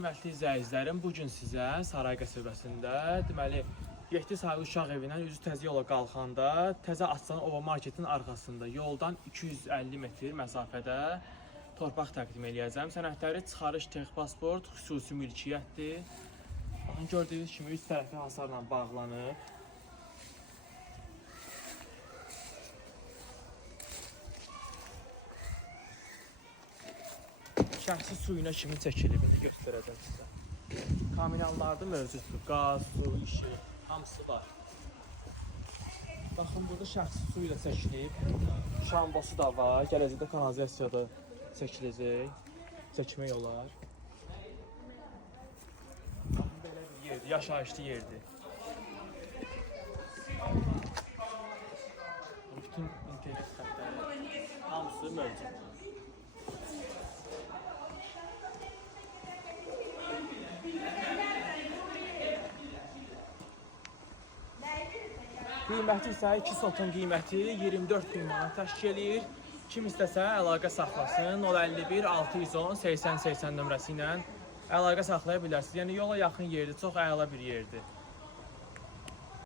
hörmətli izləyicilərim, bugün sizə Saray qəsəbəsində, deməli, 7 saylı uşaq evindən üzü təzə yola qalxanda, təzə açılan Ova marketin arxasında yoldan 250 metr məsafədə torpaq təqdim eləyəcəm. Sənədləri çıxarış, texpasport, xüsusi mülkiyyətdir. Baxın, gördüyünüz kimi üç tərəfi hasarla bağlanıb. Şəxsi suyuna kimi çəkilib, göstərəcəm sizə. Kommunallarda mövcuddur, qaz, su, işi, hamısı var. Baxın, burada şəxsi su ilə çəkilib, şambosu da var, gələcəkdə kanalizasiyada çəkiləcək, çəkmək olar. Baxın, belə bir yerdir, yaşayışlı yerdir. Bütün internet xətləri, hamısı mövcuddur. Qiyməti isə 2 sotun qiyməti 24.000 manat təşkil edir. Kim istəsə əlaqə saxlasın, 051 610 80 80 nömrəsi ilə əlaqə saxlaya bilərsiniz. Yəni yola yaxın yerdir, çox əla bir yerdir.